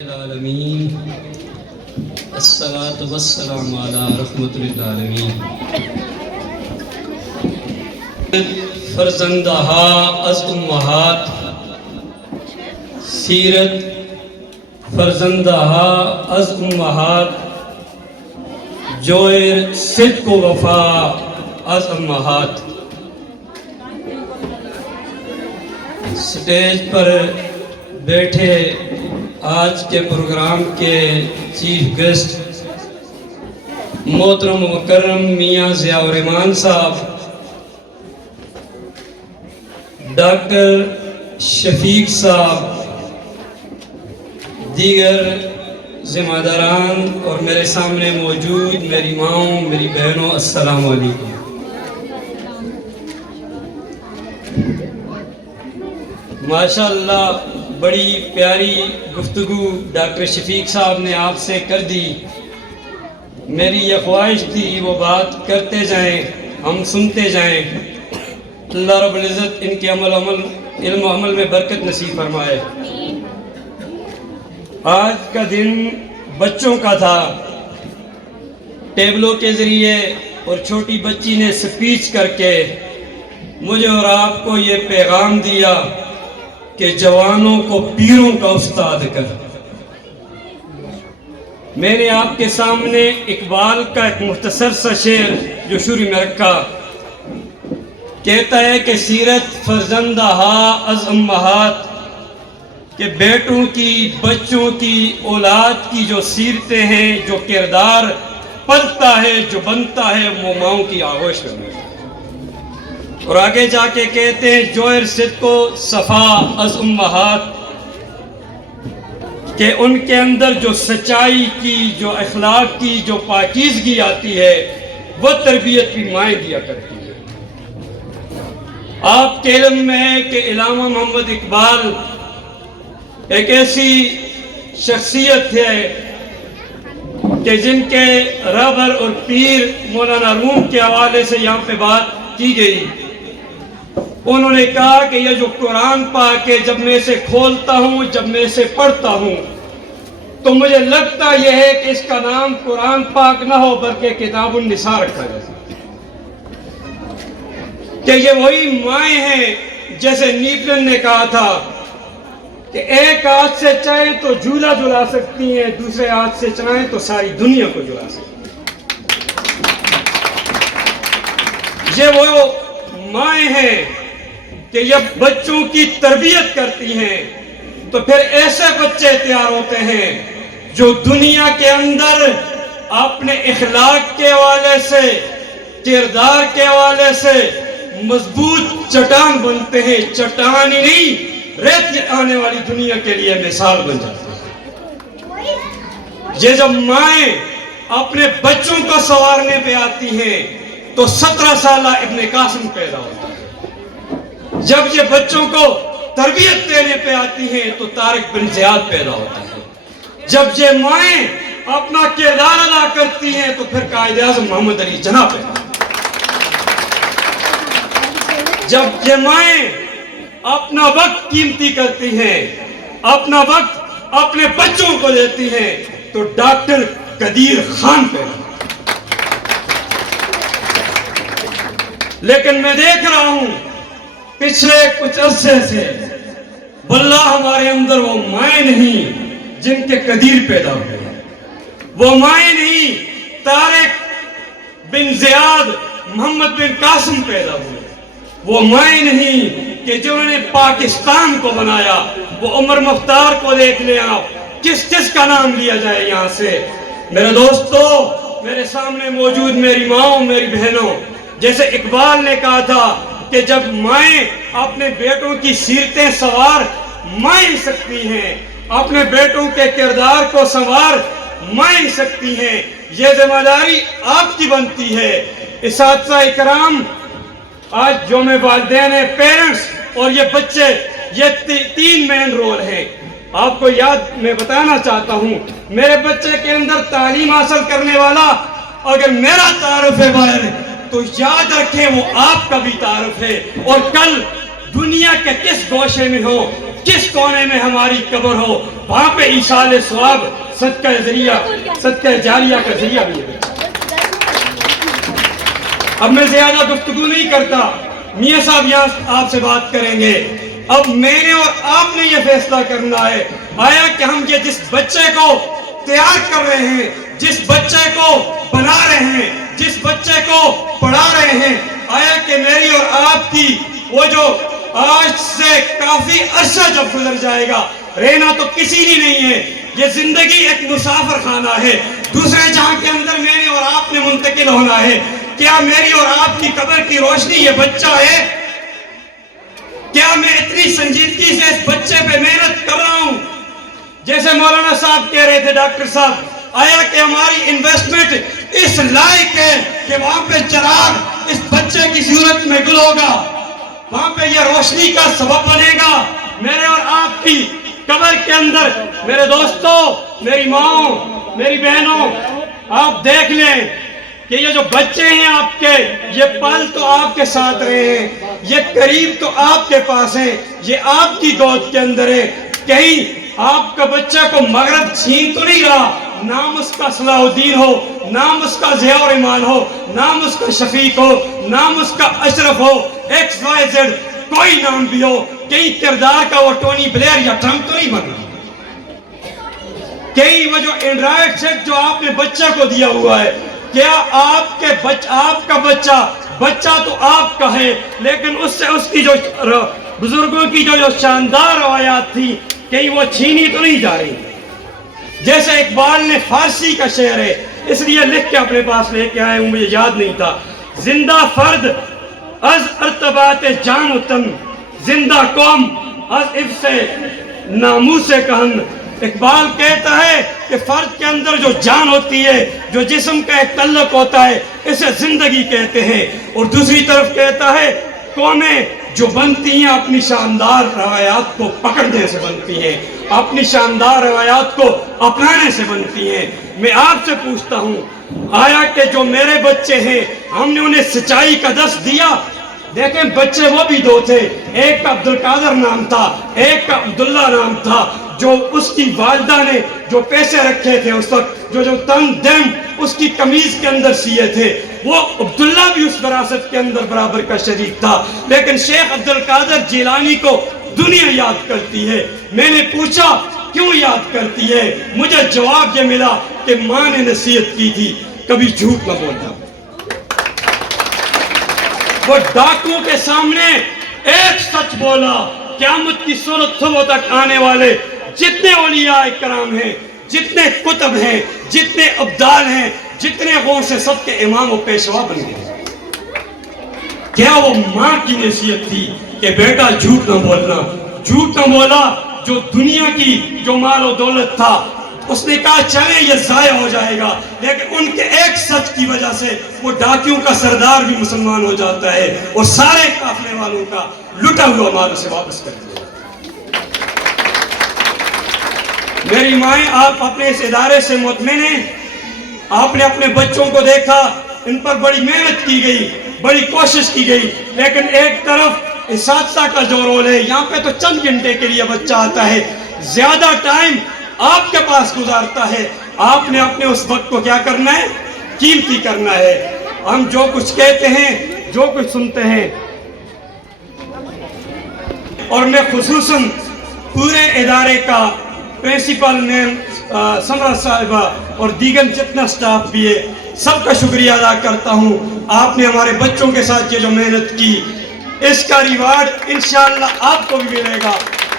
العالمین الصلاۃ والسلام علی رحمت للعالمین فرزندہا از امہات سیرت فرزندہا از امہات جوئر صدق و وفا از امہات سٹیج پر بیٹھے آج کے پروگرام کے چیف گیسٹ محترم مکرم میاں ضیاء الرحمان صاحب، ڈاکٹر شفیق صاحب، دیگر ذمہ داران اور میرے سامنے موجود میری ماؤں میری بہنوں، السلام علیکم۔ ماشاءاللہ بڑی پیاری گفتگو ڈاکٹر شفیق صاحب نے آپ سے کر دی۔ میری یہ خواہش تھی وہ بات کرتے جائیں، ہم سنتے جائیں۔ اللہ رب العزت ان کے علم و عمل میں برکت نصیب فرمائے۔ آج کا دن بچوں کا تھا، ٹیبلوں کے ذریعے اور چھوٹی بچی نے سپیچ کر کے مجھے اور آپ کو یہ پیغام دیا کہ جوانوں کو پیروں کا استاد کر۔ میں نے آپ کے سامنے اقبال کا ایک مختصر سا شعر جو شروع میں رکھا، کہتا ہے کہ سیرت فرزندہا از امہات، کہ بیٹوں کی، بچوں کی، اولاد کی جو سیرتیں ہیں، جو کردار پلتا ہے، جو بنتا ہے، وہ ماؤں کی آغوش میں۔ اور آگے جا کے کہتے ہیں جوہر صدق و صفا از امہات، کہ ان کے اندر جو سچائی کی، جو اخلاق کی، جو پاکیزگی آتی ہے، وہ تربیت بھی مائیں دیا کرتی ہے۔ آپ کے علم میں ہے کہ علامہ محمد اقبال ایک ایسی شخصیت ہے کہ جن کے رہبر اور پیر مولانا روم کے حوالے سے یہاں پہ بات کی گئی۔ انہوں نے کہا کہ یہ جو قرآن پاک ہے، جب میں اسے کھولتا ہوں، جب میں اسے پڑھتا ہوں، تو مجھے لگتا یہ ہے کہ اس کا نام قرآن پاک نہ ہو بلکہ کتاب النساء رکھا جائے، کہ یہ وہی مائیں ہیں جیسے نیوٹن نے کہا تھا کہ ایک ہاتھ سے چاہیں تو جھولا جھلا سکتی ہیں، دوسرے ہاتھ سے چاہیں تو ساری دنیا کو جھلا سکتی ہیں۔ یہ وہ مائیں ہیں کہ جب بچوں کی تربیت کرتی ہیں تو پھر ایسے بچے تیار ہوتے ہیں جو دنیا کے اندر اپنے اخلاق کے حوالے سے، کردار کے حوالے سے مضبوط چٹان بنتے ہیں، چٹان ہی نہیں، ریت آنے والی دنیا کے لیے مثال بن جاتے ہیں۔ یہ جب مائیں اپنے بچوں کو سنوارنے پہ آتی ہیں تو 17 سالہ ابن قاسم پیدا ہوتا ہے۔ جب یہ بچوں کو تربیت دینے پہ آتی ہیں تو طارق بن زیاد پیدا ہوتا ہے۔ جب یہ مائیں اپنا کردار ادا کرتی ہیں تو پھر قائد اعظم محمد علی جناح پیدا ہوتا ہے۔ جب یہ مائیں اپنا وقت قیمتی کرتی ہیں، اپنا وقت اپنے بچوں کو دیتی ہیں تو ڈاکٹر قدیر خان پیدا ہوتا ہے۔ لیکن میں دیکھ رہا ہوں پچھلے کچھ عرصے سے واللہ ہمارے اندر وہ مائیں نہیں جن کے قدیر پیدا ہوئے، وہ مائیں نہیں طارق بن زیاد، محمد بن قاسم پیدا ہوئے، وہ مائیں نہیں کہ جنہوں نے پاکستان کو بنایا۔ وہ عمر مختار کو دیکھ لیں آپ، کس کس کا نام لیا جائے یہاں سے۔ میرے دوستو، میرے سامنے موجود میری ماؤں میری بہنوں، جیسے اقبال نے کہا تھا کہ جب مائیں اپنے بیٹوں کی سیرتیں سنوار مائیں سکتی ہیں، اپنے بیٹوں کے کردار کو سنوار مائیں سکتی ہیں، یہ ذمہ داری آپ کی بنتی ہے۔ اساتذہ اکرام، آج جو میں والدین ہیں، پیرنٹس اور یہ بچے، یہ 3 مین رول ہیں۔ آپ کو یاد میں بتانا چاہتا ہوں، میرے بچے کے اندر تعلیم حاصل کرنے والا اگر میرا تعارف ہے باہر تو یاد رکھیں وہ آپ کا بھی تعارف ہے، اور کل دنیا کے کس گوشے میں ہو، جس کونے میں ہماری قبر ہو وہاں پہ ایصال ثواب صدقہ جاریہ کا ذریعہ بھی ہے۔ اب میں زیادہ گفتگو نہیں کرتا، میاں صاحب یہاں آپ سے بات کریں گے۔ اب میں نے اور آپ نے یہ فیصلہ کرنا ہے، آیا کہ ہم یہ جس بچے کو تیار کر رہے ہیں، جس بچے کو بنا رہے ہیں، جس بچے کو پڑھا رہے ہیں، آیا کہ میری اور آپ کی وہ جو آج سے کافی عرصہ جب گزر جائے گا، رہنا تو کسی نے نہیں ہے، یہ زندگی ایک مسافر خانہ ہے، دوسرے جہاں کے اندر میں نے اور آپ نے منتقل ہونا ہے۔ کیا میری اور آپ کی قبر کی روشنی یہ بچہ ہے؟ کیا میں اتنی سنجیدگی سے اس بچے پہ محنت کر رہا ہوں؟ جیسے مولانا صاحب کہہ رہے تھے، ڈاکٹر صاحب، آیا کہ ہماری انویسٹمنٹ اس لائق ہے کہ وہاں پہ چراغ اس بچے کی صورت میں گل ہوگا، وہاں پہ یہ روشنی کا سبب بنے گا میرے اور آپ کی قبر کے اندر۔ میرے دوستوں، میری ماں، میری بہنوں، آپ دیکھ لیں کہ یہ جو بچے ہیں آپ کے، یہ پل تو آپ کے ساتھ رہے ہیں، یہ قریب تو آپ کے پاس ہیں، یہ آپ کی گود کے اندر ہے۔ کہیں آپ کا بچہ کو مغرب چھین تو نہیں رہا؟ نام اس کا صلاح الدین ہو، نام اس کا ضیاء الرحمان ہو، نام اس کا شفیق ہو، نام اس کا اشرف ہو، ایکس وائی زیڈ کوئی نام بھی ہو، کہیں کردار کا وہ ٹونی بلیئر یا ٹرمپ تو نہیں بن رہا؟ کہیں وہ جو اینڈرائڈ سیٹ جو آپ نے بچہ کو دیا ہوا ہے، کیا آپ کا بچہ تو آپ کا ہے، لیکن اس سے اس کی جو بزرگوں کی جو شاندار روایات تھی، کہیں وہ چھینی تو نہیں جا رہی؟ جیسے اقبال نے فارسی کا شعر ہے، اس لیے لکھ کے اپنے پاس لے کے آئے ہوں، مجھے یاد نہیں تھا۔ زندہ فرد از ارتباط جان و تن، زندہ قوم از عفت ناموس کہن۔ اقبال کہتا ہے کہ فرد کے اندر جو جان ہوتی ہے، جو جسم کا ایک تعلق ہوتا ہے، اسے زندگی کہتے ہیں۔ اور دوسری طرف کہتا ہے قومیں جو بنتی ہیں اپنی شاندار روایات کو پکڑنے سے بنتی ہیں، اپنی شاندار روایات کو اپنانے سے بنتی ہیں۔ میں آپ سے پوچھتا ہوں، آیا کہ جو میرے بچے ہیں ہم نے انہیں سچائی کا درس دیا؟ دیکھیں بچے وہ بھی دو تھے، ایک کا عبدالقادر نام تھا، ایک کا عبداللہ نام تھا۔ جو اس کی والدہ نے جو پیسے رکھے تھے اس وقت، جو تن دم اس کی قمیض کے اندر سیے تھے، وہ عبداللہ بھی اس وراثت کے اندر برابر کا شریک تھا۔ لیکن شیخ عبدالقادر جیلانی کو دنیا یاد کرتی ہے۔ میں نے پوچھا کیوں یاد کرتی ہے؟ مجھے جواب یہ ملا کہ ماں نے نصیحت کی تھی کبھی جھوٹ نہ بولنا۔ وہ ڈاکو کے سامنے ایک سچ بولا، قیامت کی صورت صبح تک آنے والے جتنے اولیاء کرام ہیں، جتنے کتب ہیں، جتنے ابدال ہیں، جتنے غوث سب کے امام و پیشوا بن گئے۔ کیا وہ ماں کی نصیحت تھی کہ بیٹا جھوٹ نہ بولنا؟ جھوٹ نہ بولا۔ جو دنیا کی جو مال و دولت تھا اس نے کہا چلے یہ ضائع ہو جائے گا، لیکن ان کے ایک سچ کی وجہ سے وہ ڈاکیوں کا سردار بھی مسلمان ہو جاتا ہے اور سارے قافلے والوں کا لٹا ہوا مال اسے واپس کر دیا۔ میری مائیں، آپ اپنے اس ادارے سے مطمئن ہیں؟ آپ نے اپنے بچوں کو دیکھا، ان پر بڑی محنت کی گئی، بڑی کوشش کی گئی، لیکن ایک طرف اساتذہ کا جو رول ہے، یہاں پہ تو چند گھنٹے کے لیے بچہ آتا ہے، زیادہ ٹائم آپ کے پاس گزارتا ہے۔ آپ نے اپنے اس وقت کو کیا کرنا ہے؟ قیمتی کرنا ہے۔ ہم جو کچھ کہتے ہیں، جو کچھ سنتے ہیں، اور میں خصوصاً پورے ادارے کا پرنسپل میم سمرا صاحبہ اور دیگر جتنا سٹاف بھی ہے، سب کا شکریہ ادا کرتا ہوں۔ آپ نے ہمارے بچوں کے ساتھ یہ جو محنت کی، اس کا ریوارڈ انشاءاللہ آپ کو بھی ملے گا۔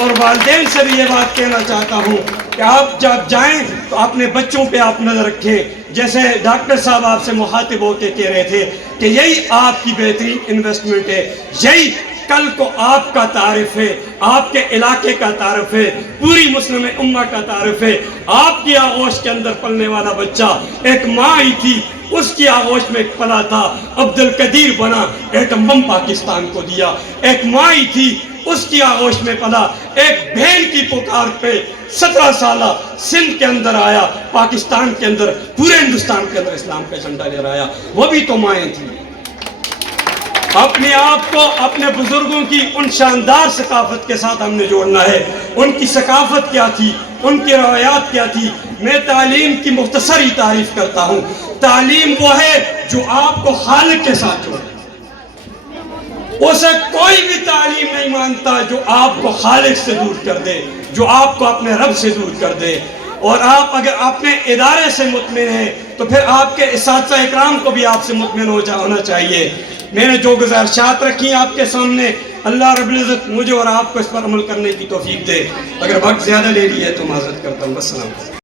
اور والدین سے بھی یہ بات کہنا چاہتا ہوں کہ آپ جب جائیں تو اپنے بچوں پہ آپ نظر رکھیں۔ جیسے ڈاکٹر صاحب آپ سے مخاطب ہو کے کہہ رہے تھے کہ یہی آپ کی بہترین انویسٹمنٹ ہے، یہی کل کو آپ کا تعارف ہے، آپ کے علاقے کا تعارف ہے، پوری مسلم امہ کا تعارف ہے۔ آپ کی آغوش کے اندر پلنے والا بچہ ایک ماں ہی تھی، اس کی آغوش میں ایک پلا تھا، عبدالقدیر بنا، ایٹم بم پاکستان کو دیا۔ ایک ماں ہی تھی، اس کی آغوش میں پلا، ایک بہن کی پکار پہ 17 سالہ سندھ کے اندر آیا، پاکستان کے اندر، پورے ہندوستان کے اندر اسلام کا جھنڈا لے رہا آیا۔ وہ بھی تو مائیں تھیں۔ اپنے آپ کو اپنے بزرگوں کی ان شاندار ثقافت کے ساتھ ہم نے جوڑنا ہے. ان کی ثقافت کیا تھی, ان کی روایات کیا تھی. میں تعلیم کی مختصر ہی تعریف کرتا ہوں. تعلیم وہ ہے جو آپ کو خالق کے ساتھ جوڑے. اسے کوئی بھی تعلیم نہیں مانتا جو آپ کو خالق سے دور کر دے, جو آپ کو اپنے رب سے دور کر دے. اور آپ اگر اپنے ادارے سے مطمئن ہیں تو پھر آپ کے اساتذہ اکرام کو بھی آپ سے مطمئن ہونا چاہیے. میں نے جو گزارشات رکھی آپ کے سامنے, اللہ رب العزت مجھے اور آپ کو اس پر عمل کرنے کی توفیق دے. اگر وقت زیادہ لے لی ہے تو معذرت کرتا ہوں. السلام علیکم.